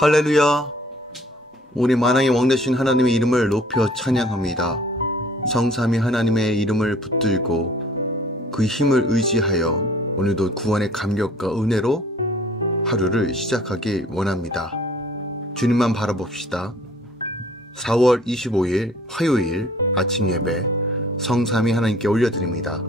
할렐루야! 우리 만왕의 왕 되신 하나님의 이름을 높여 찬양합니다. 성삼위 하나님의 이름을 붙들고 그 힘을 의지하여 오늘도 구원의 감격과 은혜로 하루를 시작하기 원합니다. 주님만 바라봅시다. 4월 25일 화요일 아침 예배 성삼위 하나님께 올려드립니다.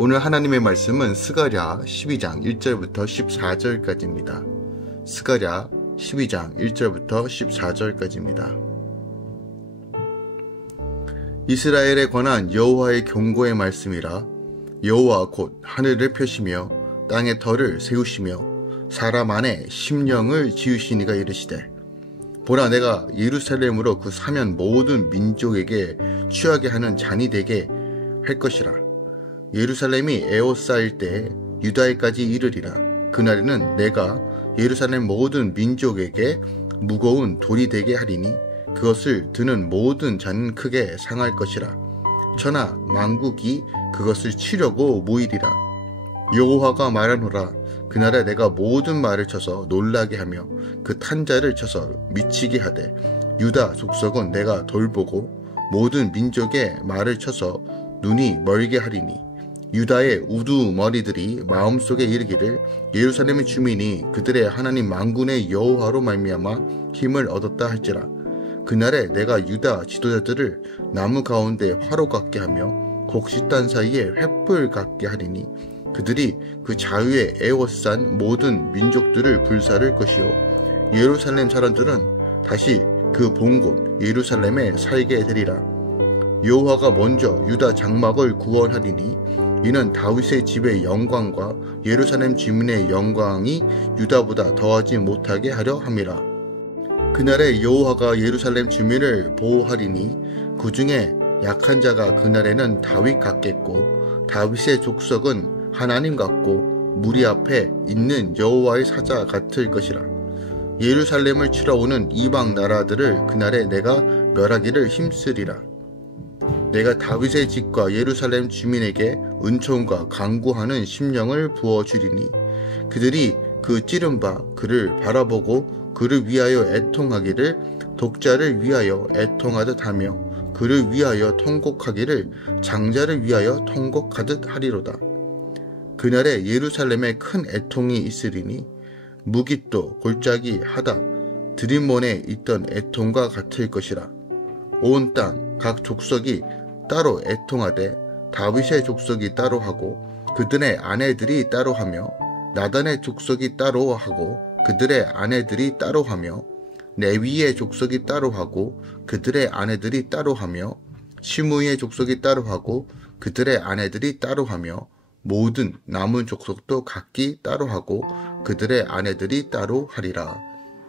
오늘 하나님의 말씀은 스가랴 12장 1절부터 14절까지입니다. 스가랴 12장 1절부터 14절까지입니다. 이스라엘에 관한 여호와의 경고의 말씀이라. 여호와 곧 하늘을 펴시며 땅의 터를 세우시며 사람 안에 심령을 지으시니가 이르시되, 보라 내가 예루살렘으로 그 사면 모든 민족에게 취하게 하는 잔이 되게 할 것이라. 예루살렘이 에워싸일 때에 유다에까지 이르리라. 그날에는 내가 예루살렘 모든 민족에게 무거운 돌이 되게 하리니 그것을 드는 모든 자는 크게 상할 것이라. 천하 만국이 그것을 치려고 모이리라. 여호와가 말하노라. 그날에 내가 모든 말을 쳐서 놀라게 하며 그 탄자를 쳐서 미치게 하되, 유다 족속은 내가 돌보고 모든 민족의 말을 쳐서 눈이 멀게 하리니, 유다의 우두머리들이 마음속에 이르기를 예루살렘의 주민이 그들의 하나님 만군의 여호와로 말미암아 힘을 얻었다 할지라. 그날에 내가 유다 지도자들을 나무 가운데 화로 같게 하며 곡식단 사이에 횃불 같게 하리니, 그들이 그 자유에 에워싼 모든 민족들을 불사를 것이요 예루살렘 사람들은 다시 그 본 곳 예루살렘에 살게 되리라. 여호와가 먼저 유다 장막을 구원하리니 이는 다윗의 집의 영광과 예루살렘 주민의 영광이 유다보다 더하지 못하게 하려 함이라. 그날에 여호와가 예루살렘 주민을 보호하리니 그 중에 약한 자가 그날에는 다윗 같겠고, 다윗의 족속은 하나님 같고 무리 앞에 있는 여호와의 사자 같을 것이라. 예루살렘을 치러 오는 이방 나라들을 그날에 내가 멸하기를 힘쓰리라. 내가 다윗의 집과 예루살렘 주민에게 은총과 간구하는 심령을 부어주리니 그들이 그 찌른 바 그를 바라보고 그를 위하여 애통하기를 독자를 위하여 애통하듯 하며 그를 위하여 통곡하기를 장자를 위하여 통곡하듯 하리로다. 그날에 예루살렘에 큰 애통이 있으리니 무깃도 골짜기 하다 드림몬에 있던 애통과 같을 것이라. 온 땅 각 족속이 따로 애통하되 다윗의 족속이 따로 하고 그들의 아내들이 따로 하며, 나단의 족속이 따로 하고 그들의 아내들이 따로 하며, 레위의 족속이 따로 하고 그들의 아내들이 따로 하며, 시므이의 족속이 따로 하고 그들의 아내들이 따로 하며, 모든 남은 족속도 각기 따로 하고 그들의 아내들이 따로 하리라.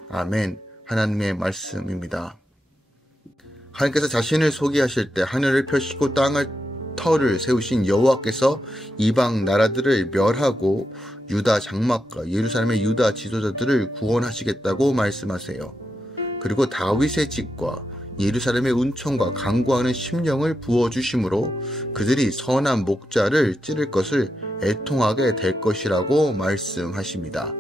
아멘. 하나님의 말씀입니다. 하나님께서 자신을 소개하실 때 하늘을 펴시고 땅을 터를 세우신 여호와께서 이방 나라들을 멸하고 유다 장막과 예루살렘의 유다 지도자들을 구원하시겠다고 말씀하세요. 그리고 다윗의 집과 예루살렘의 은총과 간구하는 심령을 부어주심으로 그들이 선한 목자를 찌를 것을 애통하게 될 것이라고 말씀하십니다.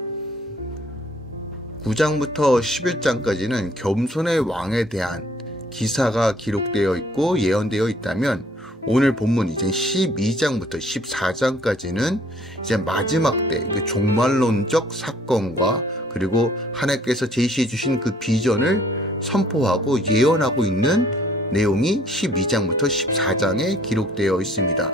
9장부터 11장까지는 겸손의 왕에 대한 기사가 기록되어 있고 예언되어 있다면, 오늘 본문 이제 12장부터 14장까지는 이제 마지막 때 그 종말론적 사건과 그리고 하나님께서 제시해 주신 그 비전을 선포하고 예언하고 있는 내용이 12장부터 14장에 기록되어 있습니다.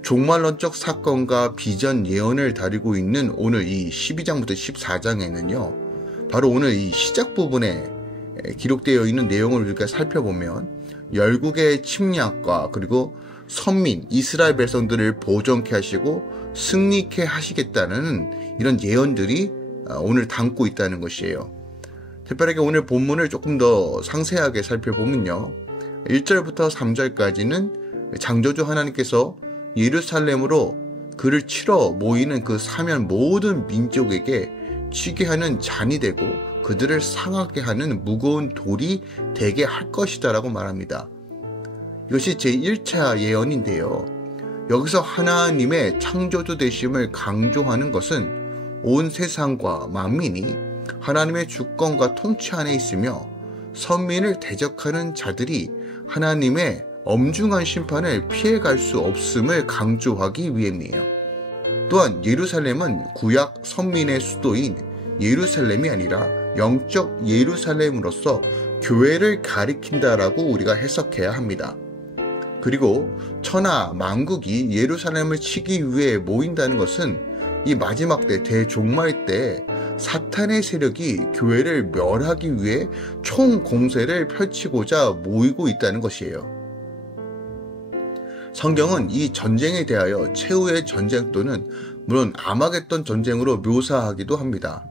종말론적 사건과 비전 예언을 다루고 있는 오늘 이 12장부터 14장에는요, 바로 오늘 이 시작 부분에 기록되어 있는 내용을 우리가 살펴보면 열국의 침략과 그리고 선민 이스라엘 백성들을 보존케 하시고 승리케 하시겠다는 이런 예언들이 오늘 담고 있다는 것이에요. 특별하게 오늘 본문을 조금 더 상세하게 살펴보면요, 1절부터 3절까지는 창조주 하나님께서 예루살렘으로 그를 치러 모이는 그 사면 모든 민족에게 치게 하는 잔이 되고 그들을 상하게 하는 무거운 돌이 되게 할 것이다 라고 말합니다. 이것이 제1차 예언인데요, 여기서 하나님의 창조주 되심을 강조하는 것은 온 세상과 만민이 하나님의 주권과 통치 안에 있으며 선민을 대적하는 자들이 하나님의 엄중한 심판을 피해갈 수 없음을 강조하기 위함이에요. 또한 예루살렘은 구약 선민의 수도인 예루살렘이 아니라 영적 예루살렘으로서 교회를 가리킨다라고 우리가 해석해야 합니다. 그리고 천하 만국이 예루살렘을 치기 위해 모인다는 것은 이 마지막 때 대종말 때 사탄의 세력이 교회를 멸하기 위해 총공세를 펼치고자 모이고 있다는 것이에요. 성경은 이 전쟁에 대하여 최후의 전쟁 또는 물론 아마겟돈 전쟁으로 묘사하기도 합니다.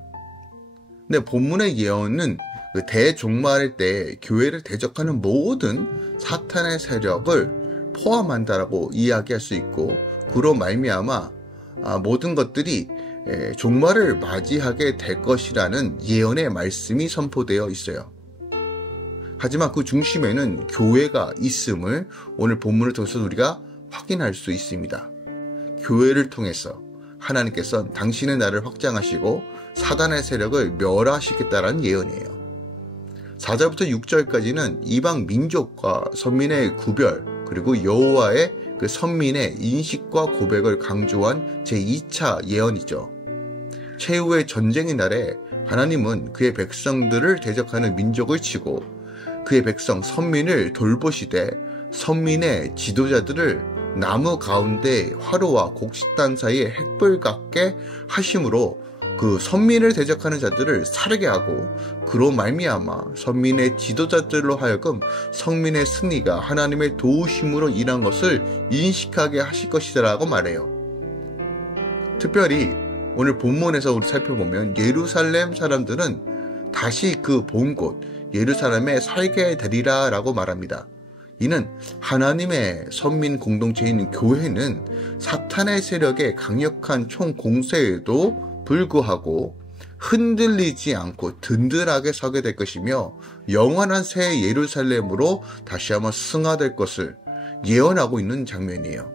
근데 본문의 예언은 그 대종말 때 교회를 대적하는 모든 사탄의 세력을 포함한다라고 이야기할 수 있고, 그로 말미암아 모든 것들이 종말을 맞이하게 될 것이라는 예언의 말씀이 선포되어 있어요. 하지만 그 중심에는 교회가 있음을 오늘 본문을 통해서 우리가 확인할 수 있습니다. 교회를 통해서 하나님께서 당신의 나라를 확장하시고 사단의 세력을 멸하시겠다라는 예언이에요. 4절부터 6절까지는 이방 민족과 선민의 구별, 그리고 여호와의 그 선민의 인식과 고백을 강조한 제2차 예언이죠. 최후의 전쟁의 날에 하나님은 그의 백성들을 대적하는 민족을 치고 그의 백성 선민을 돌보시되 선민의 지도자들을 나무 가운데 화로와 곡식단 사이에 횃불 같게 하심으로 그 선민을 대적하는 자들을 사르게 하고, 그로 말미암아 선민의 지도자들로 하여금 성민의 승리가 하나님의 도우심으로 인한 것을 인식하게 하실 것이라고 말해요. 특별히 오늘 본문에서 우리 살펴보면 예루살렘 사람들은 다시 그 본 곳 예루살렘에 살게 되리라 라고 말합니다. 이는 하나님의 선민 공동체인 교회는 사탄의 세력의 강력한 총공세에도 불구하고 흔들리지 않고 든든하게 서게 될 것이며 영원한 새 예루살렘으로 다시 한번 승화될 것을 예언하고 있는 장면이에요.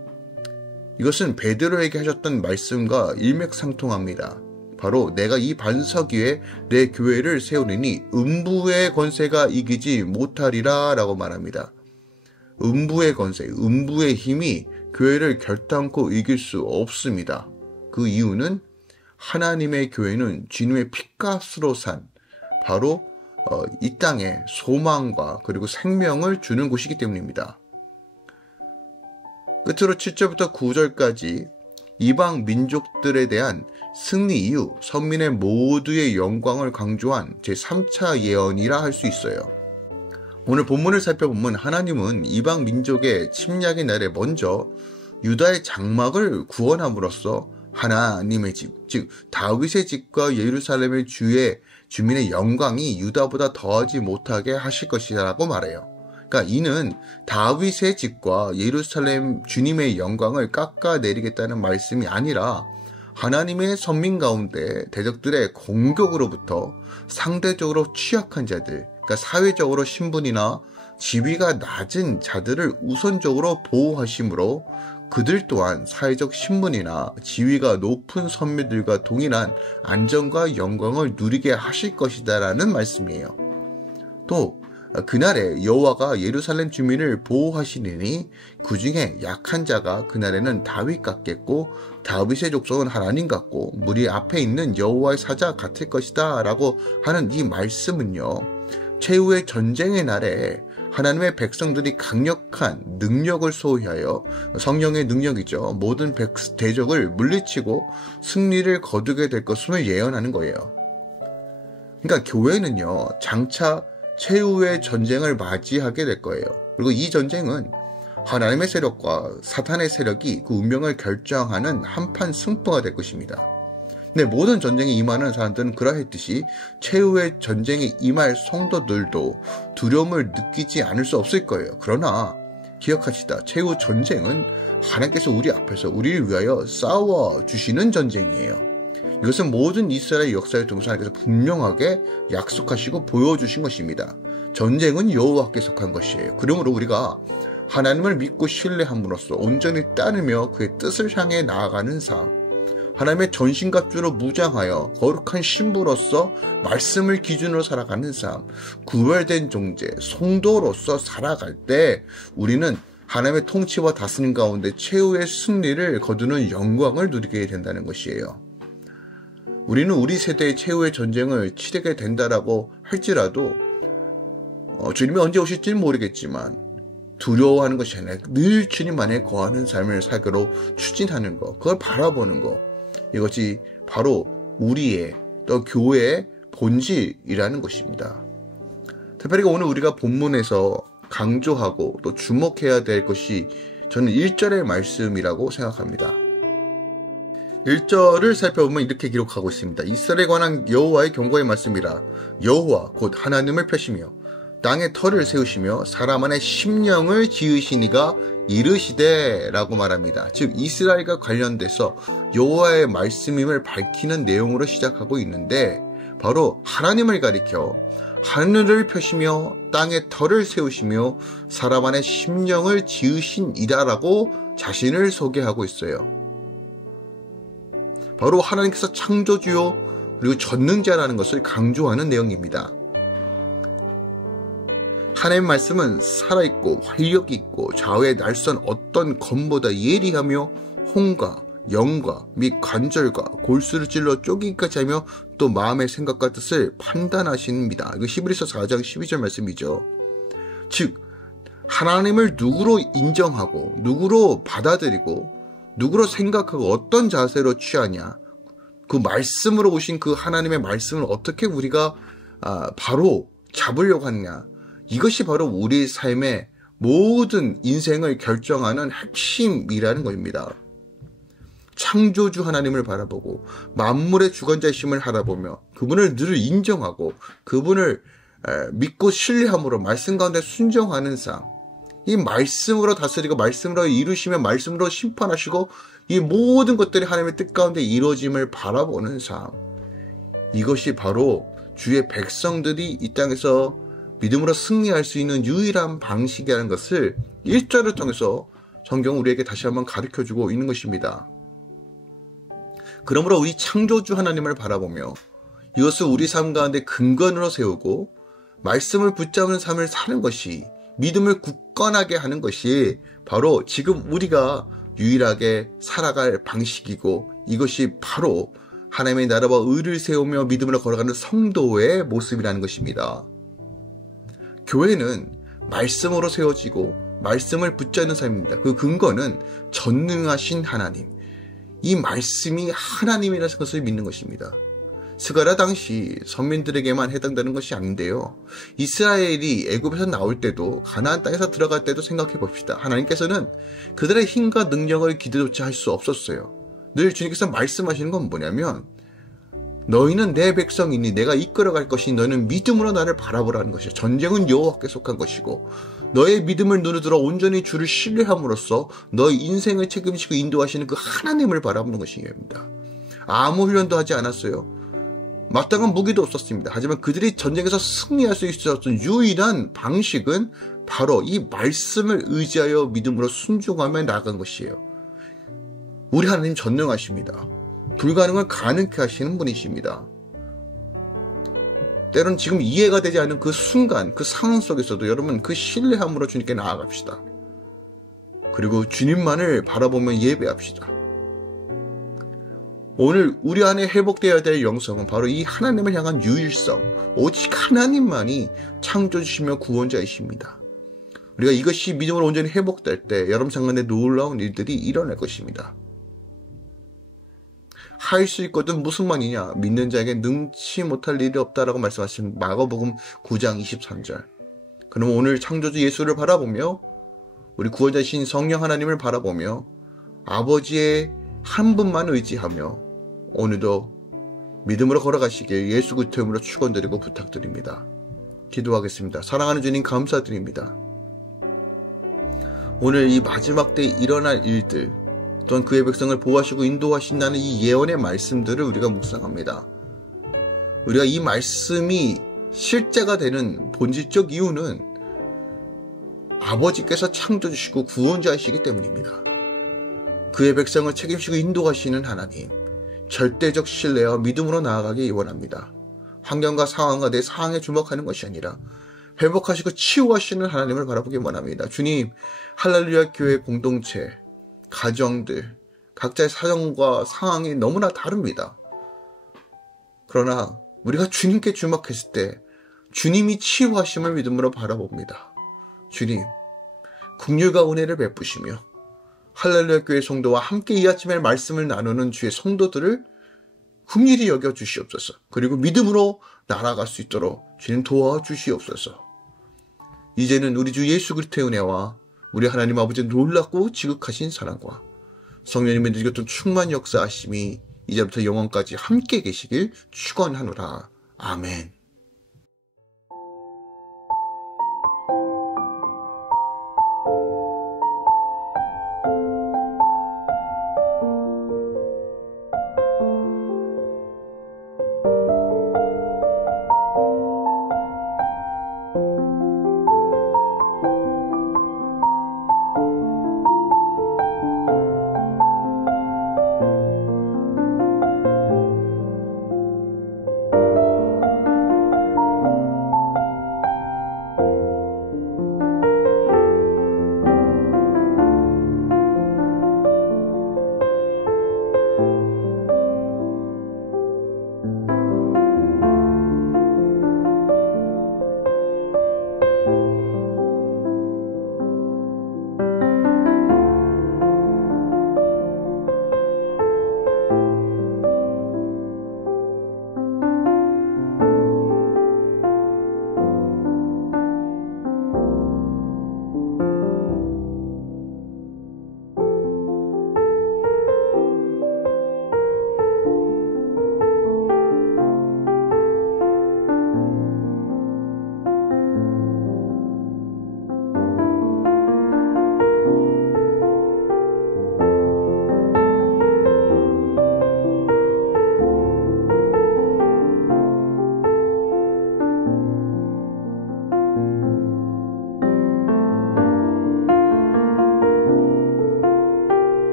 이것은 베드로에게 하셨던 말씀과 일맥상통합니다. 바로 내가 이 반석 위에 내 교회를 세우리니 음부의 권세가 이기지 못하리라 라고 말합니다. 음부의 권세, 음부의 힘이 교회를 결단코 이길 수 없습니다. 그 이유는 하나님의 교회는 주님의 피값으로 산 바로 이 땅에 소망과 그리고 생명을 주는 곳이기 때문입니다. 끝으로 7절부터 9절까지 이방 민족들에 대한 승리 이후 선민의 모두의 영광을 강조한 제3차 예언이라 할 수 있어요. 오늘 본문을 살펴보면 하나님은 이방 민족의 침략의 날에 먼저 유다의 장막을 구원함으로써 하나님의 집, 즉 다윗의 집과 예루살렘의 주민의 영광이 유다보다 더하지 못하게 하실 것이라고 말해요. 그러니까 이는 다윗의 집과 예루살렘 주님의 영광을 깎아내리겠다는 말씀이 아니라 하나님의 선민 가운데 대적들의 공격으로부터 상대적으로 취약한 자들, 그러니까 사회적으로 신분이나 지위가 낮은 자들을 우선적으로 보호하심으로 그들 또한 사회적 신분이나 지위가 높은 선민들과 동일한 안정과 영광을 누리게 하실 것이다라는 말씀이에요. 또 그날에 여호와가 예루살렘 주민을 보호하시리니 그 중에 약한 자가 그날에는 다윗 같겠고 다윗의 족속은 하나님 같고 무리 앞에 있는 여호와의 사자 같을 것이다 라고 하는 이 말씀은요, 최후의 전쟁의 날에 하나님의 백성들이 강력한 능력을 소유하여 성령의 능력이죠. 모든 대적을 물리치고 승리를 거두게 될 것을 예언하는 거예요. 그러니까 교회는요, 장차 최후의 전쟁을 맞이하게 될 거예요. 그리고 이 전쟁은 하나님의 세력과 사탄의 세력이 그 운명을 결정하는 한판 승부가 될 것입니다. 근데 모든 전쟁에 임하는 사람들은 그러했듯이 최후의 전쟁에 임할 성도들도 두려움을 느끼지 않을 수 없을 거예요. 그러나 기억하시다. 최후 전쟁은 하나님께서 우리 앞에서 우리를 위하여 싸워주시는 전쟁이에요. 이것은 모든 이스라엘 역사를 통해서 하나님께서 분명하게 약속하시고 보여주신 것입니다. 전쟁은 여호와께 속한 것이에요. 그러므로 우리가 하나님을 믿고 신뢰함으로써 온전히 따르며 그의 뜻을 향해 나아가는 삶, 하나님의 전신갑주로 무장하여 거룩한 신부로서 말씀을 기준으로 살아가는 삶, 구별된 존재, 성도로서 살아갈 때 우리는 하나님의 통치와 다스림 가운데 최후의 승리를 거두는 영광을 누리게 된다는 것이에요. 우리는 우리 세대의 최후의 전쟁을 치르게 된다라고 할지라도 주님이 언제 오실지는 모르겠지만 두려워하는 것이 아니라 늘 주님 안에 거하는 삶을 살기로 추진하는 것, 그걸 바라보는 것, 이것이 바로 우리의 또 교회의 본질이라는 것입니다. 특별히 오늘 우리가 본문에서 강조하고 또 주목해야 될 것이 저는 1절의 말씀이라고 생각합니다. 1절을 살펴보면 이렇게 기록하고 있습니다. 이스라엘에 관한 여호와의 경고의 말씀이라. 여호와 곧 하나님을 펴시며 땅에 터를 세우시며 사람 안에 심령을 지으시니가 이르시되 라고 말합니다. 즉 이스라엘과 관련돼서 여호와의 말씀임을 밝히는 내용으로 시작하고 있는데 바로 하나님을 가리켜 하늘을 펴시며 땅에 터를 세우시며 사람 안에 심령을 지으신이다라고 자신을 소개하고 있어요. 바로 하나님께서 창조주요 그리고 전능자라는 것을 강조하는 내용입니다. 하나님의 말씀은 살아있고 활력이 있고 좌우에 날선 어떤 검보다 예리하며 혼과 영과 및 관절과 골수를 찔러 쪼개기까지 하며 또 마음의 생각과 뜻을 판단하십니다. 이거 히브리서 4장 12절 말씀이죠. 즉 하나님을 누구로 인정하고 누구로 받아들이고 누구로 생각하고 어떤 자세로 취하냐, 그 말씀으로 오신 그 하나님의 말씀을 어떻게 우리가 바로 잡으려고 하느냐, 이것이 바로 우리 삶의 모든 인생을 결정하는 핵심이라는 것입니다. 창조주 하나님을 바라보고 만물의 주관자이심을 알아보며 그분을 늘 인정하고 그분을 믿고 신뢰함으로 말씀 가운데 순종하는 삶, 이 말씀으로 다스리고 말씀으로 이루시며 말씀으로 심판하시고 이 모든 것들이 하나님의 뜻 가운데 이루어짐을 바라보는 삶, 이것이 바로 주의 백성들이 이 땅에서 믿음으로 승리할 수 있는 유일한 방식이라는 것을 1절을 통해서 성경은 우리에게 다시 한번 가르쳐주고 있는 것입니다. 그러므로 우리 창조주 하나님을 바라보며 이것을 우리 삶 가운데 근간으로 세우고 말씀을 붙잡는 삶을 사는 것이, 믿음을 굳건하게 하는 것이 바로 지금 우리가 유일하게 살아갈 방식이고, 이것이 바로 하나님의 나라와 의를 세우며 믿음으로 걸어가는 성도의 모습이라는 것입니다. 교회는 말씀으로 세워지고 말씀을 붙잡는 삶입니다. 그 근거는 전능하신 하나님, 이 말씀이 하나님이라는 것을 믿는 것입니다. 스가랴 당시 선민들에게만 해당되는 것이 아닌데요. 이스라엘이 애굽에서 나올 때도 가나안 땅에서 들어갈 때도 생각해 봅시다. 하나님께서는 그들의 힘과 능력을 기대조차 할 수 없었어요. 늘 주님께서 말씀하시는 건 뭐냐면 너희는 내 백성이니 내가 이끌어갈 것이니 너희는 믿음으로 나를 바라보라는 것이야. 전쟁은 여호와께 속한 것이고 너의 믿음을 눈으로 들어 온전히 주를 신뢰함으로써 너의 인생을 책임지고 인도하시는 그 하나님을 바라보는 것입니다. 아무 훈련도 하지 않았어요. 마땅한 무기도 없었습니다. 하지만 그들이 전쟁에서 승리할 수 있었던 유일한 방식은 바로 이 말씀을 의지하여 믿음으로 순종하며 나아간 것이에요. 우리 하나님 전능하십니다. 불가능을 가능케 하시는 분이십니다. 때론 지금 이해가 되지 않는 그 순간, 그 상황 속에서도 여러분 그 신뢰함으로 주님께 나아갑시다. 그리고 주님만을 바라보며 예배합시다. 오늘 우리 안에 회복되어야 될 영성은 바로 이 하나님을 향한 유일성, 오직 하나님만이 창조주시며 구원자이십니다. 우리가 이것이 믿음으로 온전히 회복될 때 여러분 상간에 놀라운 일들이 일어날 것입니다. 할 수 있거든 무슨 말이냐, 믿는 자에게 능치 못할 일이 없다라고 말씀하신 마가복음 9장 23절. 그럼 오늘 창조주 예수를 바라보며 우리 구원자이신 성령 하나님을 바라보며 아버지의 한 분만 의지하며 오늘도 믿음으로 걸어가시길 예수 그리스도의 이름으로 축원드리고 부탁드립니다. 기도하겠습니다. 사랑하는 주님 감사드립니다. 오늘 이 마지막 때에 일어날 일들 또한 그의 백성을 보호하시고 인도하신다는 이 예언의 말씀들을 우리가 묵상합니다. 우리가 이 말씀이 실제가 되는 본질적 이유는 아버지께서 창조주시고 구원자이시기 때문입니다. 그의 백성을 책임지고 인도하시는 하나님, 절대적 신뢰와 믿음으로 나아가기 원합니다. 환경과 상황과 내 상황에 주목하는 것이 아니라 회복하시고 치유하시는 하나님을 바라보기 원합니다. 주님, 할렐루야 교회 공동체, 가정들, 각자의 사정과 상황이 너무나 다릅니다. 그러나 우리가 주님께 주목했을 때 주님이 치유하심을 믿음으로 바라봅니다. 주님, 긍휼과 은혜를 베푸시며 할렐루야 교회 성도와 함께 이 아침에 말씀을 나누는 주의 성도들을 긍휼히 여겨 주시옵소서. 그리고 믿음으로 날아갈 수 있도록 주님 도와주시옵소서. 이제는 우리 주 예수 그리스도의 은혜와 우리 하나님 아버지의 놀랍고 지극하신 사랑과 성령님의 느꼈던 충만 역사하심이 이제부터 영원까지 함께 계시길 축원하노라. 아멘.